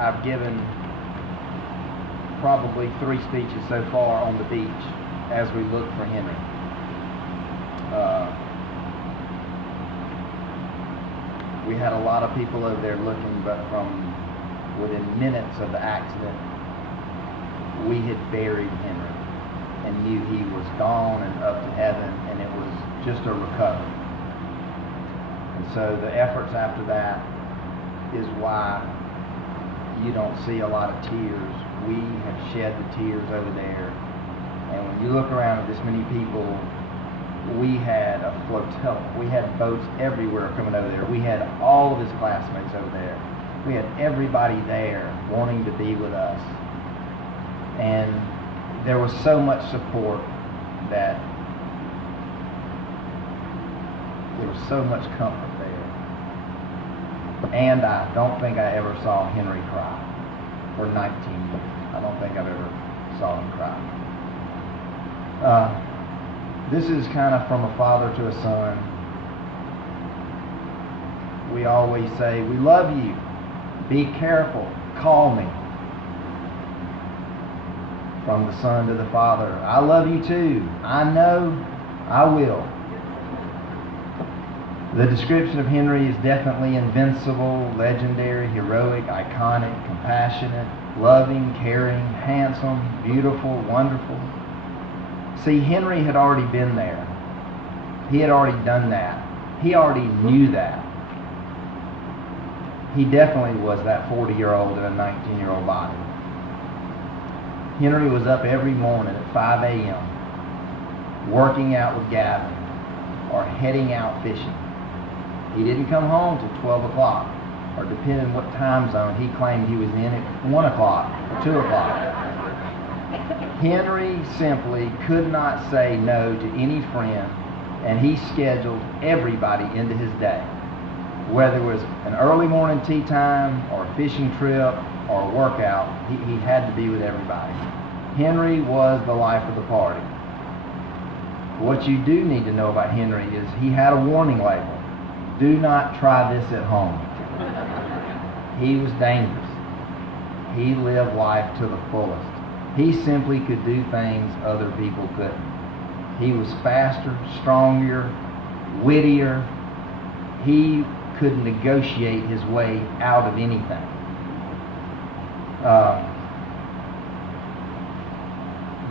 I've given probably 3 speeches so far on the beach as we look for Henry. We had a lot of people over there looking, but from within minutes of the accident, we had buried Henry and knew he was gone and up to heaven, and it was just a recovery. And so the efforts after that is why you don't see a lot of tears. We have shed the tears over there. And when you look around at this many people, we had a flotilla. We had boats everywhere coming over there. We had all of his classmates over there. We had everybody there wanting to be with us. And there was so much support that there was so much comfort there. And I don't think I ever saw Henry cry for 19 years. I don't think I've ever saw him cry. This is kind of from a father to a son. We always say, we love you. Be careful. Call me. From the son to the father, I love you too. I know I will. The description of Henry is definitely invincible, legendary, heroic, iconic, compassionate, loving, caring, handsome, beautiful, wonderful. See, Henry had already been there. He had already done that. He already knew that. He definitely was that 40-year-old in a 19-year-old body. Henry was up every morning at 5 a.m. working out with Gavin or heading out fishing. He didn't come home till 12 o'clock, or depending on what time zone he claimed he was in, at 1 o'clock or 2 o'clock. Henry simply could not say no to any friend, and he scheduled everybody into his day. Whether it was an early morning tea time or a fishing trip or a workout, he had to be with everybody. Henry was the life of the party. What you do need to know about Henry is he had a warning label. Do not try this at home. He was dangerous. He lived life to the fullest. He simply could do things other people couldn't. He was faster, stronger, wittier. He could negotiate his way out of anything.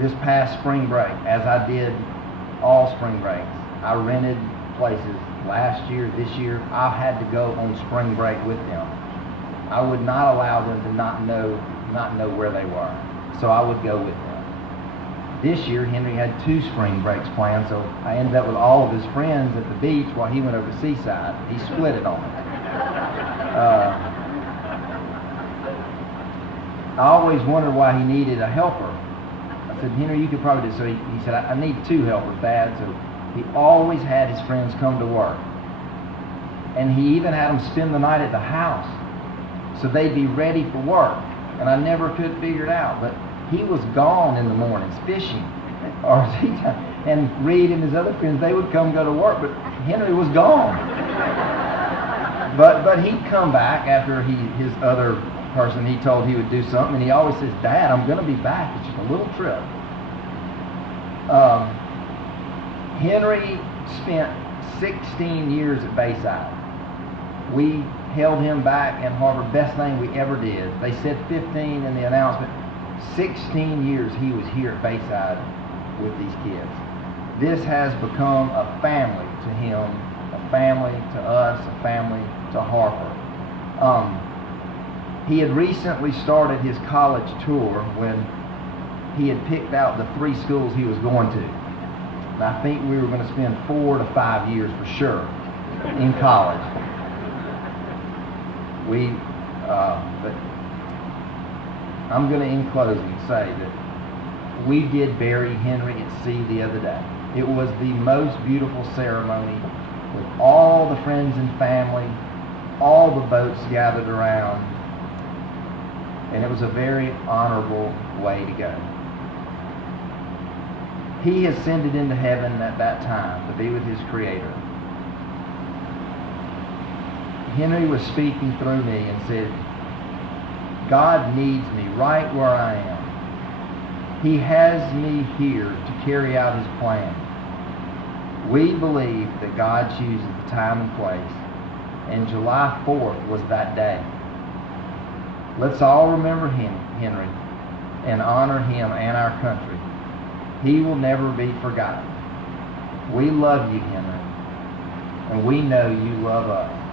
This past spring break, as I did all spring breaks, I rented places last year, this year. I had to go on spring break with them. I would not allow them to not know where they were. So I would go with them. This year, Henry had 2 spring breaks planned, so I ended up with all of his friends at the beach while he went over to Seaside. He split it on me. I always wondered why he needed a helper. I said, Henry, you could probably do so. He said, I need 2 helpers, Dad. So he always had his friends come to work. And he even had them spend the night at the house so they'd be ready for work. And I never could figure it out. But he was gone in the mornings fishing. And Reed and his other friends, they would come go to work, but Henry was gone. But he'd come back after his other person, he told he would do something, and he always says, Dad, I'm going to be back. It's just a little trip. Henry spent 16 years at Bayside. We held him back in Harvard. Best thing we ever did. They said 15 in the announcement. 16 years he was here at Bayside with these kids. This has become a family to him, a family to us, a family to Harper. He had recently started his college tour when he had picked out the 3 schools he was going to. And I think we were going to spend 4 to 5 years for sure in college. But I'm going to, in closing, say that we did bury Henry at sea the other day. It was the most beautiful ceremony with all the friends and family, all the boats gathered around, and it was a very honorable way to go. He ascended into heaven at that time to be with his Creator. Henry was speaking through me and said, God needs me right where I am. He has me here to carry out His plan. We believe that God chooses the time and place, and July 4th was that day. Let's all remember Henry and honor him and our country. He will never be forgotten. We love you, Henry, and we know you love us.